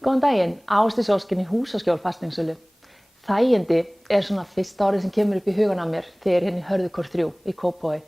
Góðan daginn, Ásdís Óskin í Húsaskjól fasteignasölu. Þægindi svona fyrsta orðið sem kemur upp í hugan á mér þegar ég í Hörðukór 3 í Kópavogi.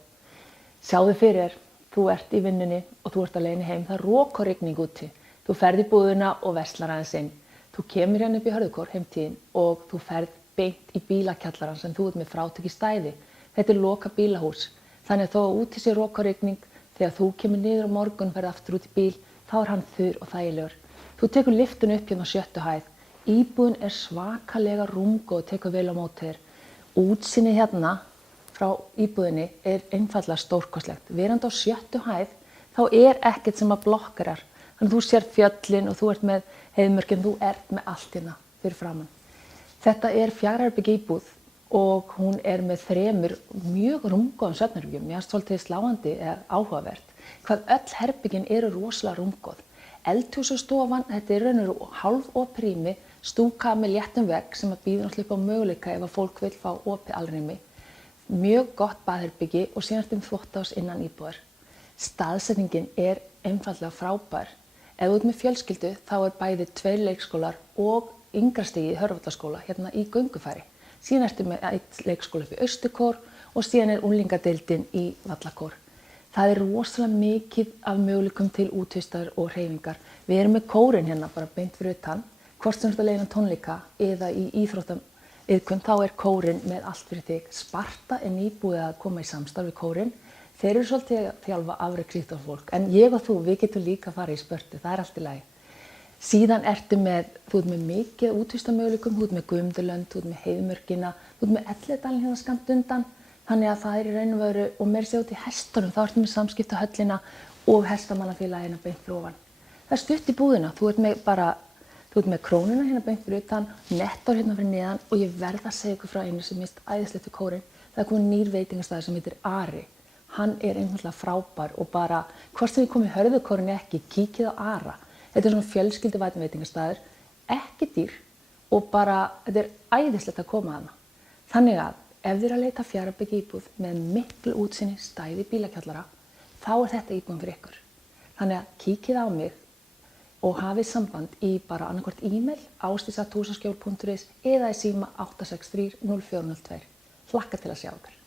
Sjáðu fyrir þér, þú ert í vinnunni og þú ert á leiðinni heim, það rok og rigning úti. Þú ferð í búðina og verslar aðeins inn. Þú kemur upp í Hörðukór heimtíðin og þú ferð beint í bílakjallarann sem þú ert með frátekið stæði. Þetta lokað bílahús. Þannig að þó úti sé rok og rigning, þegar þú kemur niður á morgun og ferð aftur út í bíl, þá hann þurr og þægilegur. Þú tekur liftun upp hérna á 7. hæð. Íbúðin svakalega rúmgóð og tekur vel á móti þér. Útsýnið hérna frá íbúðinni einfaldlega stórkostlegt. Verandi á 7. hæð, þá ekkert sem að blokkarar. Þannig að þú sér fjöllin og þú ert með heiðmörkin, þú ert með allt hérna fyrir framan. Þetta 4 herbergja íbúð og hún með 3 mjög rúmgóðum svefnherbergjum. Mér finnst svolítið sláandi eða áhugavert hvað öll herbergin rosalega rúmgóð. Eldhús og stofan, þetta raun og veru hálfopið rými, stúka með léttum vegg sem býður náttúrulega upp á möguleika ef að fólk vill fá opið alrými. Mjög gott baðherbyggi og síðan þvottahús innan íbúðar. Staðsetningin einfaldlega frábær. Ef þú ert með fjölskyldu þá bæði 2 leikskólar og yngra stigið Hörvallaskóla hérna í göngufæri. Síðan ertu með 1 leikskóla upp í Austurkór og síðan unglingadeildin í Vallakór. Það rosalega mikið af möguleikum til útvistar og hreyfingar. Við erum með kórinn hérna bara beint fyrir utan. Hvort sem þú ert að leiða tónleika eða í íþróttaiðkun, þá kórinn með allt fyrir þig. Sparta nýbúið að koma í samstarf við kórinn. Þeir eru svolítið að þjálfa afreksíþróttafólk, en ég og þú, við getum líka að fara í spörtu, það allt í lagi. Síðan þú ert með mikið útvistarmöguleikum, þú ert með Guðmundulönd, þú ert með Heiðmörkina, þú ert með Elliðadalinn hérna skammt undan. Þannig að það í raun og veru, og meira segja út í hestunum, þá ertu með samskiptahöllina og hestamannafélagina beint fyrir ofan. Það stutt í búðina, þú ert með Krónuna hérna beint fyrir utan, Nettor hérna fyrir neðan og ég verð að segja ykkur frá einu sem minnst æðislegt við kórinn. Það komið nýr veitingastæður sem heitir Ari. Hann einfaldlega frábær og bara, hvort sem við komum í Hörðukórinn ekki, kíkið á Ara. Þetta svona fjölskylduvænn veitingastæður, ekki dýr og bara, þetta æðislegt að koma þarna. Þannig að ef þið að leita 4 herbergja íbúð með miklu útsýni, stæði bílakjallara, þá þetta íbúðin fyrir ykkur. Þannig að kíkið á mig og hafið samband í bara annaðhvort e-mail ásdís@húsaskjól.is eða í síma 863 0402. Hlakka til að sjá ykkur.